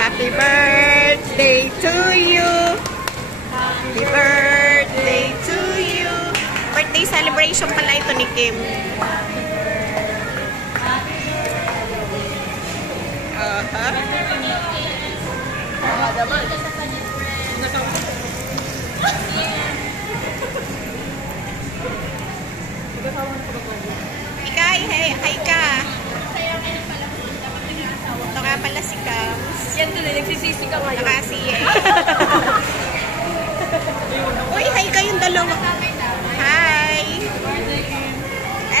Happy birthday to you. Happy birthday to you. Birthday celebration pala ito ni Kim. Ikay, hi ka. Ito nga pala si Kams. Yan doon eh, nagsisisi ka ngayon. Nakasiye. Uy, hi kayong dalawa. Hi.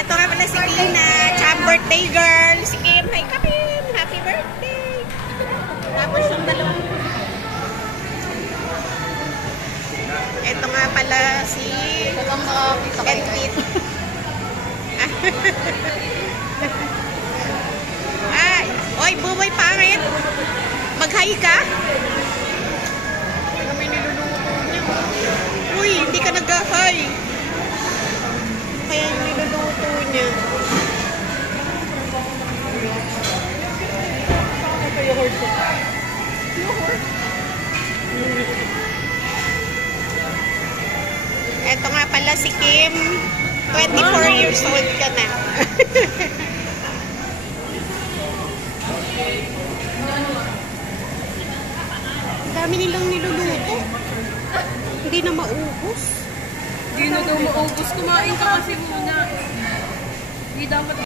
Ito nga pala si Lina. Tsaka birthday girl. Si Kim. Hi ka, Kim. Happy birthday. Tapos yung dalawa. Ito nga pala si Entit. Ay, oy, buboy pangit. Mag-hi ka? May niluluto niya. Uy, hindi ka nag-hi. Kaya yung niluluto niya. Ito nga pala si Kim. 24 years old ka na. Ang dami nilang niluluto. Hindi na maubos. Hindi na daw maubos. Kumain ka kasi muna. Hindi dapat